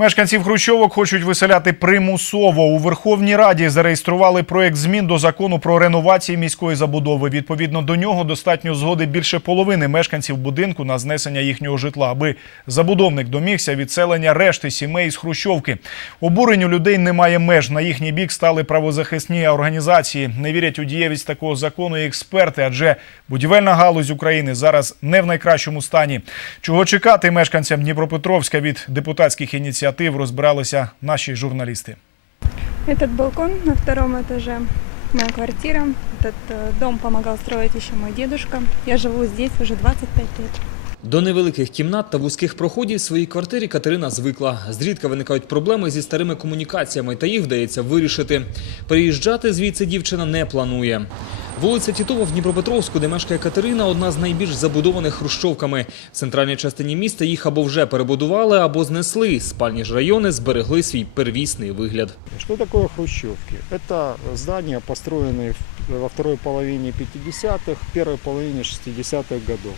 Мешканців Хрущовок хочуть виселяти примусово. У Верховній Раді зареєстрували проект змін до закону про реновації міської забудови. Відповідно до нього достатньо згоди більше половини мешканців будинку на знесення їхнього житла, аби забудовник домігся відселення решти сімей з Хрущовки. Обуренню людей немає меж. На їхній бік стали правозахисні організації. Не вірять у дієвість такого закону і експерти, адже будівельна галузь України зараз не в найкращому стані. Чого чекати мешканцям Дніпропетровська від депутатських ініціатив розбиралися наші журналісти. Этот балкон на втором этаже моя квартира. Этот э, дом помогал строить еще мой дедушка. Я живу здесь уже 25 лет. До невеликих кімнат та вузьких проходів в своїй квартирі Катерина звикла. Зрідка виникають проблеми зі старими комунікаціями, та їх вдається вирішити. Переїжджати звідси дівчина не планує. Вулиця Тітова в Дніпропетровську, де мешкає Катерина, одна з найбільш забудованих хрущовками. В центральній частині міста їх або вже перебудували, або знесли. Спальні ж райони зберегли свій первісний вигляд. Что такое хрущевки? Это здания, построенные в- во второй половине 50-х, первой половине 60-х годов,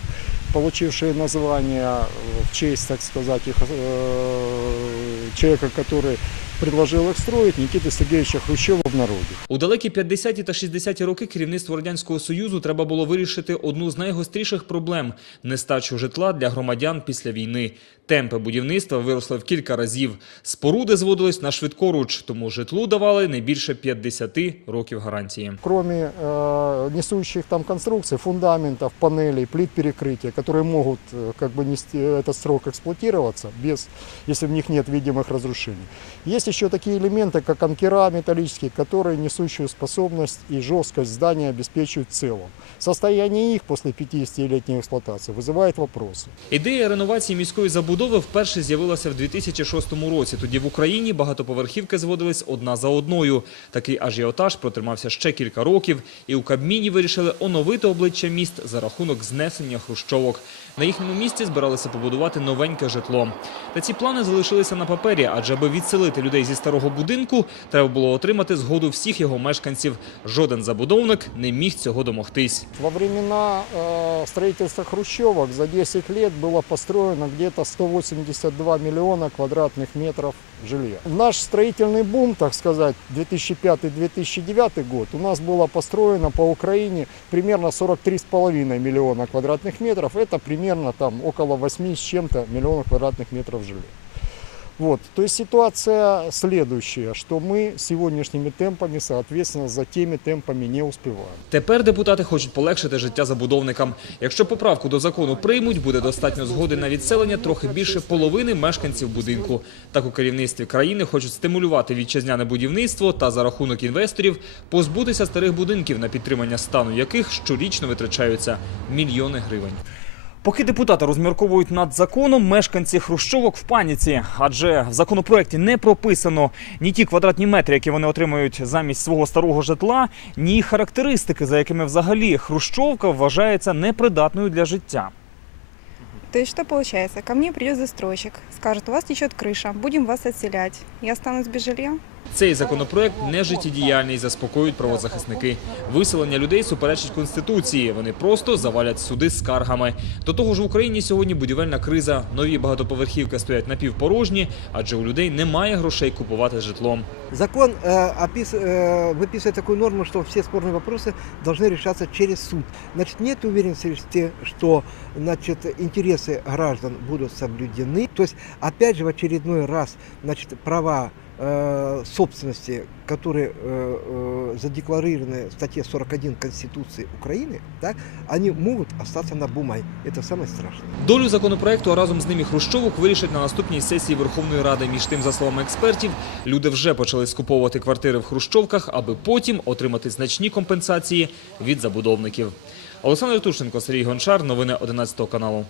получившие название э, в честь, так сказать, их, э, человека, который предложил их строить, Никита Сергеевича Хрущева в народе. У далекі 50-ті та 60-ті роки керівництво радянського союзу треба було вирішити одну з найгостріших проблем нестачу житла для громадян після війни. Темпи будівництва виросли в кілька разів. Споруди зводились на швидкоруч, тому житлу давали не більше 50 років гарантії. Кроме э, несущих там конструкций, фундаментов, панелей, плит перекрытия, которые могут э, как бы нести этот срок эксплуатироваться, без, если в них нет видимых разрушений. Есть еще такие элементы, как анкера металлические, которые несущую способность и жесткость здания обеспечивают в целом. Состояние их после 50-летней эксплуатации вызывает вопросы. Ідея реновації міської забудови вперше з'явилася в 2006 році. Тоді в Україні багатоповерхівки зводились одна за одною. Такий ажіотаж протримався ще кілька років, і у Кабміні вирішили оновити обличчя міст за рахунок знесення хрущовок. На їхньому місці збиралися побудувати новеньке житло. Та ці плани залишилися на папері, адже аби відселити людей зі старого будинку, треба було отримати згоду всіх його мешканців. Жоден забудовник не міг цього домогтись. Во времена э, строительства хрущевок за 10 лет было построено где-то 182 миллиона квадратных метров жилья. В наш строительный бум, так сказать, 2005-2009 год, у нас было построено по Украине примерно 43,5 миллиона квадратных метров. Это примерно там около 8 с чем-то миллионов квадратных метров жилья. Вот. То есть ситуация следующая, что мы сегодняшними темпами, соответственно, за теми темпами не успеваем. Тепер депутати хочуть полегшити життя забудовникам. Якщо поправку до закону приймуть, буде достатньо згоди на відселення трохи більше половини мешканців будинку. Так у керівництві країни хочуть стимулювати вітчизняне будівництво та за рахунок інвесторів позбутися старих будинків, на підтримання стану яких щорічно витрачаються мільйони гривень. Поки депутати розмірковують над законом, мешканці хрущовок в паніці, адже в законопроекті не прописано ні ті квадратні метри, які вони отримують замість свого старого житла, ні характеристики, за якими взагалі хрущовка вважається непридатною для життя. То есть что получается? Ко мне придет застройщик, скажет, у вас течет крыша, будем вас отселять. Я останусь без жилья? Цей законопроект не життєдіяльний, заспокоюють правозахисники. Виселення людей суперечить конституції. Вони просто завалять суди з скаргами. До того ж, в Україні сьогодні будівельна криза. Нові багатоповерхівки стоять напівпорожні, адже у людей немає грошей купувати житло. Закон э, опис, э, выписывает такую норму, что все спорные вопросы должны решаться через суд. Значит, нет уверенности, что значит, интересы граждан будут соблюдены. То есть, опять же, в очередной раз значит, права э, собственности, которые э, э, задекларированы в статье 41 Конституции Украины, да, они могут остаться на бумаге. Это самое страшное. Долю законопроекту, а разом з ним і хрущовок вирішать на наступній сесії Верховної Ради. Між тим, за словами експертів, люди вже почали скуповувати квартири в хрущовках, аби потім отримати значні компенсації від забудовників. Олександр Тушенко, Сергій Гончар. Новини 11 каналу.